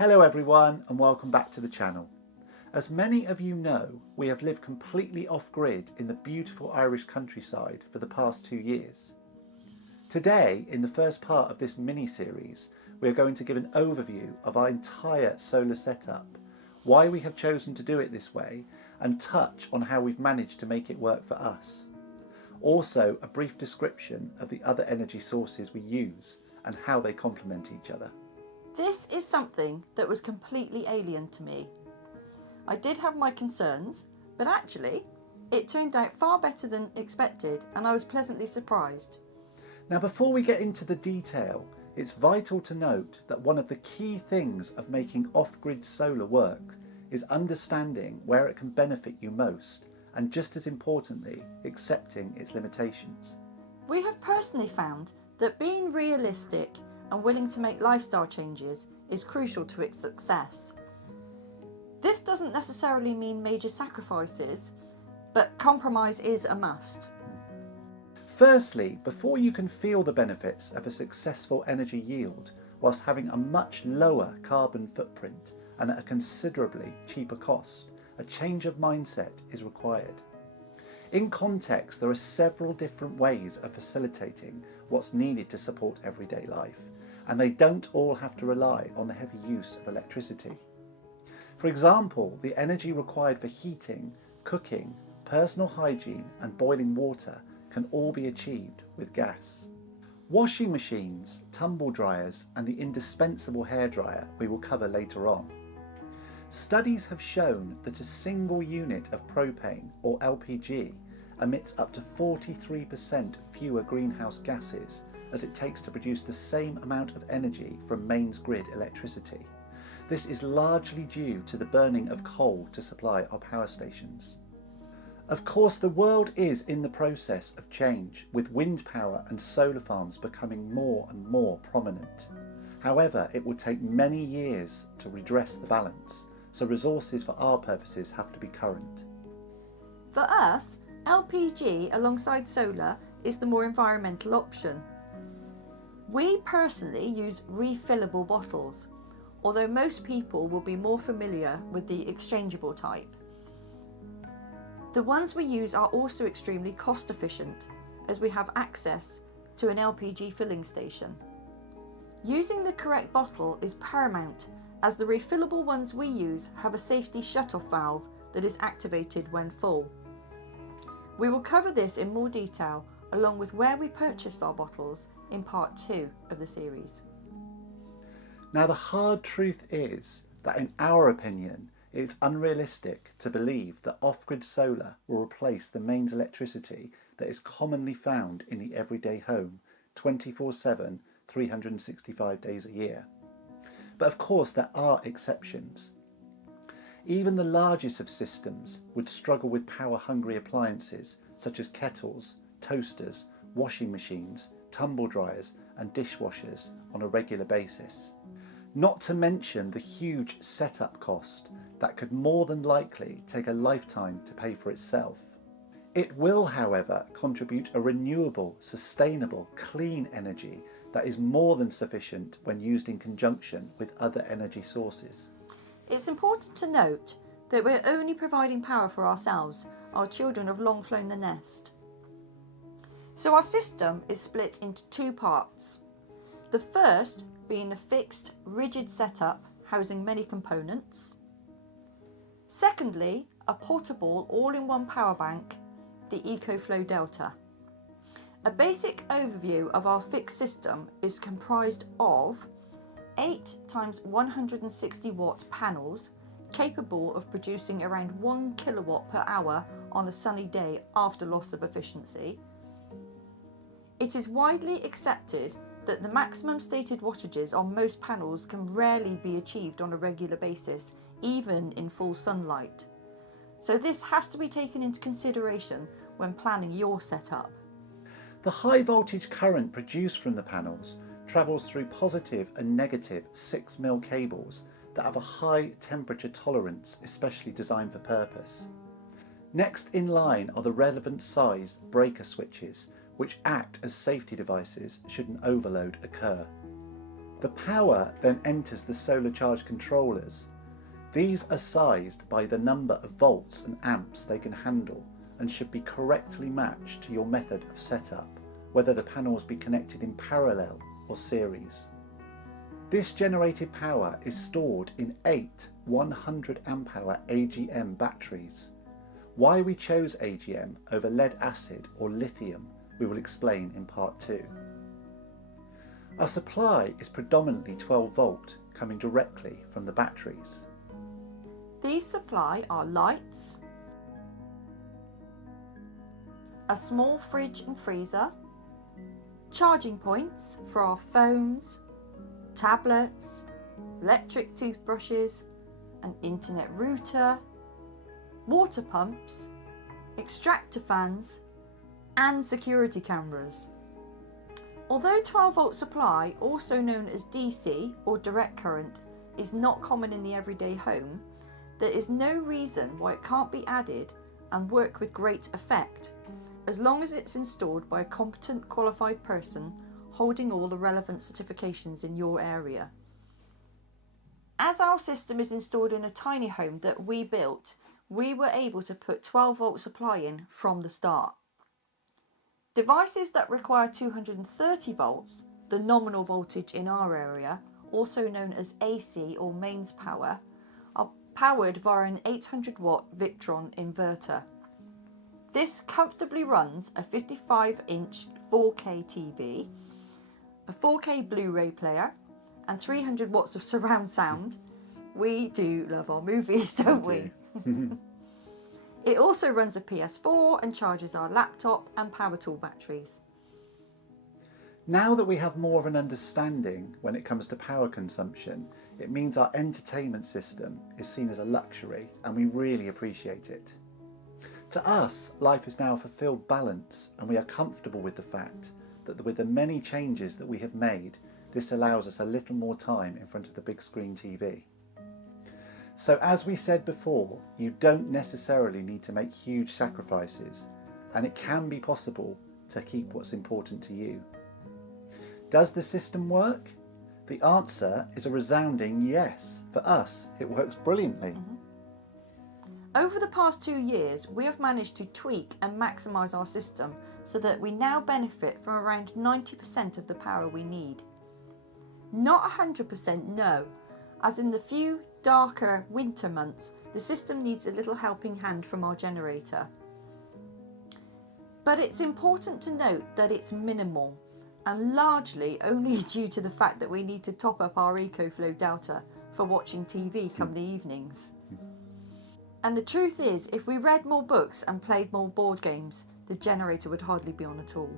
Hello everyone and welcome back to the channel. As many of you know, we have lived completely off-grid in the beautiful Irish countryside for the past 2 years. Today, in the first part of this mini-series, we are going to give an overview of our entire solar setup, why we have chosen to do it this way, and touch on how we've managed to make it work for us. Also, a brief description of the other energy sources we use and how they complement each other. This is something that was completely alien to me. I did have my concerns, but actually it turned out far better than expected and I was pleasantly surprised. Now, before we get into the detail, it's vital to note that one of the key things of making off-grid solar work is understanding where it can benefit you most and, just as importantly, accepting its limitations. We have personally found that being realistic and willing to make lifestyle changes is crucial to its success. This doesn't necessarily mean major sacrifices, but compromise is a must. Firstly, before you can feel the benefits of a successful energy yield whilst having a much lower carbon footprint and at a considerably cheaper cost, a change of mindset is required. In context, there are several different ways of facilitating what's needed to support everyday life, and they don't all have to rely on the heavy use of electricity. For example, the energy required for heating, cooking, personal hygiene and boiling water can all be achieved with gas. Washing machines, tumble dryers and the indispensable hairdryer we will cover later on. Studies have shown that a single unit of propane or LPG emits up to 43% fewer greenhouse gases as it takes to produce the same amount of energy from mains grid electricity. This is largely due to the burning of coal to supply our power stations. Of course, the world is in the process of change, with wind power and solar farms becoming more and more prominent. However, it will take many years to redress the balance, so resources for our purposes have to be current. For us, LPG alongside solar is the more environmental option. We personally use refillable bottles, although most people will be more familiar with the exchangeable type. The ones we use are also extremely cost efficient, as we have access to an LPG filling station. Using the correct bottle is paramount, as the refillable ones we use have a safety shut-off valve that is activated when full. We will cover this in more detail, along with where we purchased our bottles, in part 2 of the series. Now, the hard truth is that in our opinion, it's unrealistic to believe that off-grid solar will replace the mains electricity that is commonly found in the everyday home 24/7, 365 days a year. But of course there are exceptions. Even the largest of systems would struggle with power-hungry appliances such as kettles, toasters, washing machines, tumble dryers and dishwashers on a regular basis. Not to mention the huge setup cost that could more than likely take a lifetime to pay for itself. It will, however, contribute a renewable, sustainable, clean energy that is more than sufficient when used in conjunction with other energy sources. It's important to note that we're only providing power for ourselves. Our children have long flown the nest. So our system is split into 2 parts. The first being a fixed, rigid setup housing many components. Secondly, a portable all-in-one power bank, the Ecoflow Delta. A basic overview of our fixed system is comprised of 8 × 160 watt panels capable of producing around 1 kilowatt per hour on a sunny day after loss of efficiency. It is widely accepted that the maximum stated wattages on most panels can rarely be achieved on a regular basis, even in full sunlight. So this has to be taken into consideration when planning your setup. The high voltage current produced from the panels travels through positive and negative 6mm cables that have a high temperature tolerance, especially designed for purpose. Next in line are the relevant sized breaker switches, which act as safety devices should an overload occur. The power then enters the solar charge controllers. These are sized by the number of volts and amps they can handle and should be correctly matched to your method of setup, whether the panels be connected in parallel or series. This generated power is stored in 8 100 amp hour AGM batteries. Why we chose AGM over lead acid or lithium we will explain in part 2. Our supply is predominantly 12 volt, coming directly from the batteries. These supply our lights, a small fridge and freezer, charging points for our phones, tablets, electric toothbrushes, an internet router, water pumps, extractor fans, and security cameras. Although 12 volt supply, also known as DC or direct current, is not common in the everyday home, there is no reason why it can't be added and work with great effect, as long as it's installed by a competent qualified person holding all the relevant certifications in your area. As our system is installed in a tiny home that we built, we were able to put 12 volt supply in from the start. Devices that require 230 volts, the nominal voltage in our area, also known as AC or mains power, are powered via an 800 watt Vuctron inverter. This comfortably runs a 55-inch 4K TV, a 4K Blu-ray player, and 300 watts of surround sound. We do love our movies, don't we? It also runs a PS4 and charges our laptop and power tool batteries. Now that we have more of an understanding when it comes to power consumption, it means our entertainment system is seen as a luxury and we really appreciate it. To us, life is now a fulfilled balance and we are comfortable with the fact that with the many changes that we have made, this allows us a little more time in front of the big screen TV. So as we said before, you don't necessarily need to make huge sacrifices, and it can be possible to keep what's important to you. Does the system work? The answer is a resounding yes. For us, it works brilliantly. Over the past 2 years, we have managed to tweak and maximise our system so that we now benefit from around 90% of the power we need. Not 100%, no, as in the few darker winter months, the system needs a little helping hand from our generator. But it's important to note that it's minimal and largely only due to the fact that we need to top up our Ecoflow Delta for watching TV come the evenings. And the truth is, if we read more books and played more board games, the generator would hardly be on at all.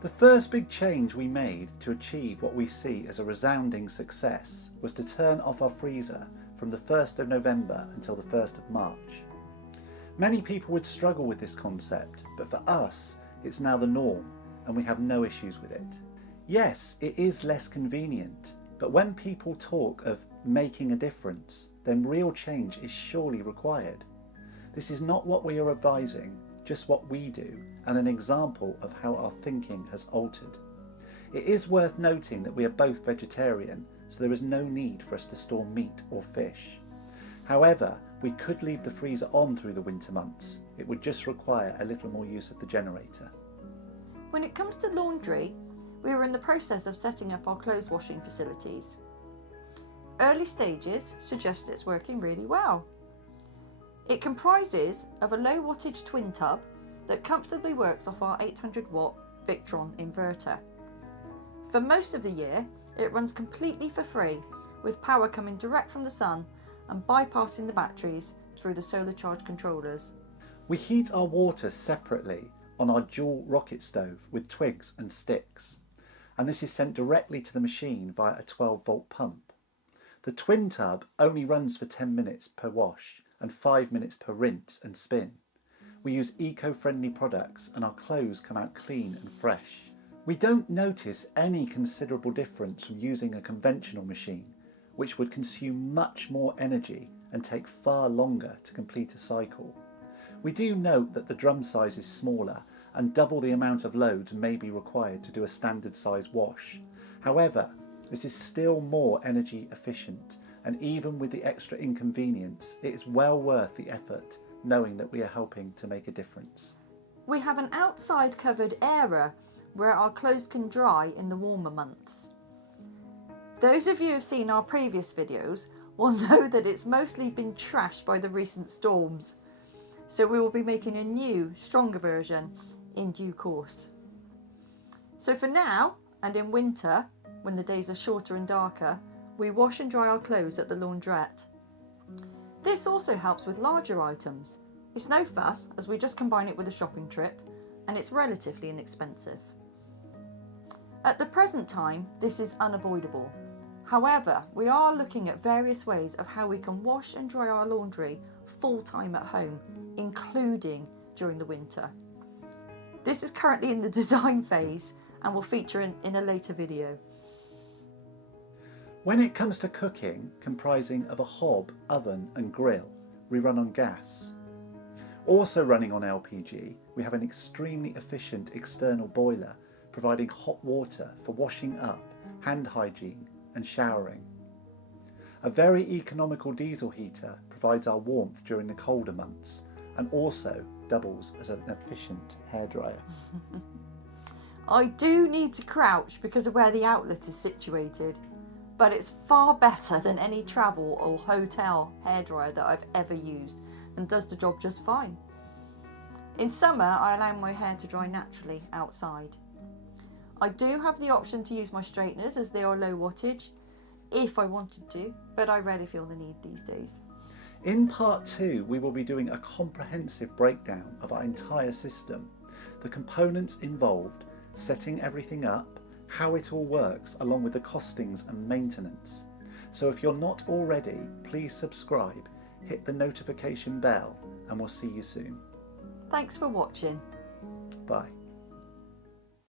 The first big change we made to achieve what we see as a resounding success was to turn off our freezer from the 1st of November until the 1st of March. Many people would struggle with this concept, but for us, it's now the norm and we have no issues with it. Yes, it is less convenient, but when people talk of making a difference, then real change is surely required. This is not what we are advising, just what we do, and an example of how our thinking has altered. It is worth noting that we are both vegetarian, so there is no need for us to store meat or fish. However, we could leave the freezer on through the winter months. It would just require a little more use of the generator. When it comes to laundry, we are in the process of setting up our clothes washing facilities. Early stages suggest it's working really well. It comprises of a low wattage twin tub that comfortably works off our 800 watt Vuctron inverter. For most of the year, it runs completely for free, with power coming direct from the sun and bypassing the batteries through the solar charge controllers. We heat our water separately on our dual rocket stove with twigs and sticks, and this is sent directly to the machine via a 12 volt pump. The twin tub only runs for 10 minutes per wash and 5 minutes per rinse and spin. We use eco-friendly products and our clothes come out clean and fresh. We don't notice any considerable difference from using a conventional machine, which would consume much more energy and take far longer to complete a cycle. We do note that the drum size is smaller and double the amount of loads may be required to do a standard size wash. However, this is still more energy efficient, and even with the extra inconvenience, it is well worth the effort, knowing that we are helping to make a difference. We have an outside covered area where our clothes can dry in the warmer months. Those of you who have seen our previous videos will know that it's mostly been trashed by the recent storms. So we will be making a new, stronger version in due course. So for now, and in winter, when the days are shorter and darker, we wash and dry our clothes at the laundrette. This also helps with larger items. It's no fuss, as we just combine it with a shopping trip, and it's relatively inexpensive. At the present time, this is unavoidable. However, we are looking at various ways of how we can wash and dry our laundry full time at home, including during the winter. This is currently in the design phase and will feature in a later video. When it comes to cooking, comprising of a hob, oven and grill, we run on gas. Also running on LPG, we have an extremely efficient external boiler providing hot water for washing up, hand hygiene and showering. A very economical diesel heater provides our warmth during the colder months and also doubles as an efficient hairdryer. I do need to crouch because of where the outlet is situated, but it's far better than any travel or hotel hairdryer that I've ever used and does the job just fine. In summer, I allow my hair to dry naturally outside. I do have the option to use my straighteners as they are low wattage if I wanted to, but I rarely feel the need these days. In part 2, we will be doing a comprehensive breakdown of our entire system, the components involved, setting everything up, how it all works, along with the costings and maintenance. So if you're not already, please subscribe, hit the notification bell, and we'll see you soon. Thanks for watching. Bye.